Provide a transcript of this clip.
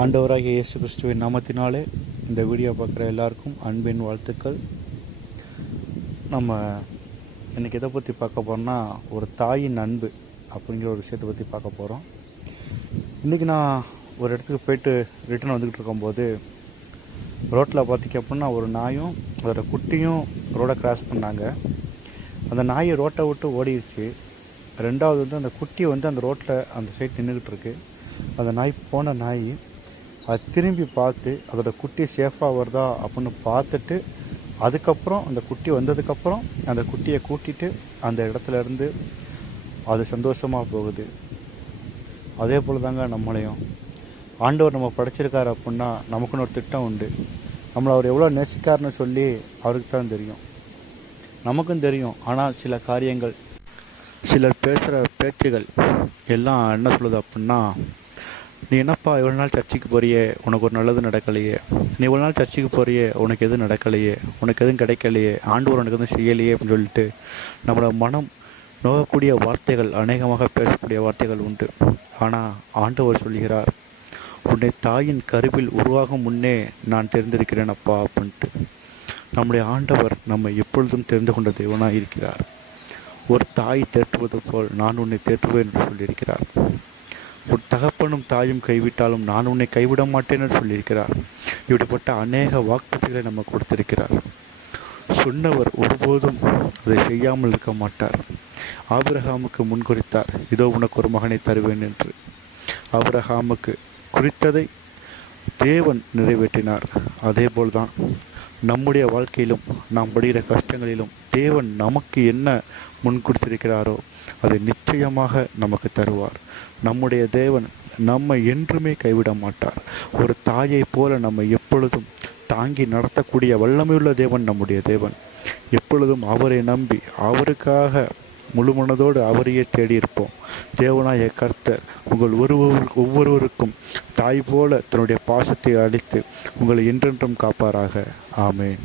ஆண்டவராகிய இயேசு கிறிஸ்துவின் நாமத்தினாலே இந்த வீடியோ பார்க்குற எல்லாருக்கும் அன்பின் வாழ்த்துக்கள். நம்ம இன்றைக்கி எதை பற்றி பார்க்க போகிறோம்னா, ஒரு தாயின் அன்பு அப்படிங்கிற ஒரு விஷயத்தை பற்றி பார்க்க போகிறோம். இன்றைக்கி நான் ஒரு இடத்துக்கு போயிட்டு ரிட்டர்ன் வந்துக்கிட்டு இருக்கும்போது ரோட்டில் பார்த்திங்க அப்படின்னா ஒரு நாயும் அதோட குட்டியும் ரோடை கிராஸ் பண்ணாங்க. அந்த நாயை ரோட்டை விட்டு ஓடிடுச்சு. ரெண்டாவது அந்த குட்டி அந்த ரோட்டில் அந்த சைட் நின்றுக்கிட்டு இருக்கு. அந்த நாய் அது திரும்பி பார்த்து அதோட குட்டி சேஃபாக வருதா அப்படின்னு பார்த்துட்டு அதுக்கப்புறம் அந்த குட்டி வந்ததுக்கப்புறம் அந்த குட்டியை கூட்டிகிட்டு அந்த இடத்துல இருந்து அது சந்தோஷமாக போகுது. அதே போல் தாங்க நம்மளையும் ஆண்டவர் நம்ம படைச்சிருக்காரு அப்படின்னா நமக்குன்னு ஒரு திட்டம் உண்டு. நம்மளை அவர் எவ்வளோ நேசிக்காருன்னு சொல்லி அவருக்கு தான் தெரியும், நமக்கும் தெரியும். ஆனால் சில காரியங்கள், சிலர் பேசுகிற பேச்சுகள் எல்லாம் என்ன சொல்லுது அப்படின்னா, நீ என்னப்பா இவ்வளோ நாள் சர்ச்சுக்கு போறியே, உனக்கு ஒரு நல்லது நடக்கலையே, நீ இவ்வளோ நாள் சர்ச்சுக்கு போறியே, உனக்கு எதுவும் நடக்கலையே, உனக்கு எதுவும் கிடைக்கலையே, ஆண்டவர் உனக்கு எதுவும் செய்யலையே அப்படின்னு சொல்லிட்டு நம்மளோட மனம் நோகக்கூடிய வார்த்தைகள், அநேகமாக பேசக்கூடிய வார்த்தைகள் உண்டு. ஆனால் ஆண்டவர் சொல்கிறார், உன்னை தாயின் கருவில் உருவாகும் முன்னே நான் தெரிந்திருக்கிறேன் அப்பா அப்படின்ட்டு. நம்முடைய ஆண்டவர் நம்மை எப்பொழுதும் தெரிந்து கொண்ட தேவனாக இருக்கிறார். ஒரு தாய் தேற்றுவது போல் நான் உன்னை தேற்றுவேன் என்று சொல்லியிருக்கிறார். ஒரு தகப்பனும் தாயும் கைவிட்டாலும் நான் உன்னை கைவிட மாட்டேன் என்று சொல்லியிருக்கிறார். இப்படிப்பட்ட அநேக வாக்குறுதிகளை நம்ம கொடுத்திருக்கிறார். சொன்னவர் ஒருபோதும் அதை செய்யாமல் இருக்க மாட்டார். ஆபிரகாமுக்கு முன்குறித்தார், இதோ உனக்கு ஒரு மகனை தருவேன் என்று. ஆபிரகாமுக்கு குறித்ததை தேவன் நிறைவேற்றினார். அதே போல்தான் நம்முடைய வாழ்க்கையிலும் நாம் படுகிற கஷ்டங்களிலும் தேவன் நமக்கு என்ன முன்குறித்திருக்கிறாரோ அதை நிச்சயமாக நமக்கு தருவார். நம்முடைய தேவன் நம்மை என்றுமே கைவிட மாட்டார். ஒரு தாயை போல நம்மை எப்பொழுதும் தாங்கி நடத்தக்கூடிய வல்லமையுள்ள தேவன் நம்முடைய தேவன். எப்பொழுதும் அவரை நம்பி அவருக்காக முழு மனதோடு அவரையே தேடியிருப்போம். தேவனாய கர்த்தர் உங்கள் ஒவ்வொருவருக்கும் தாய் போல தன்னுடைய பாசத்தை அளித்து உங்களை என்றென்றும் காப்பாராக. ஆமென்.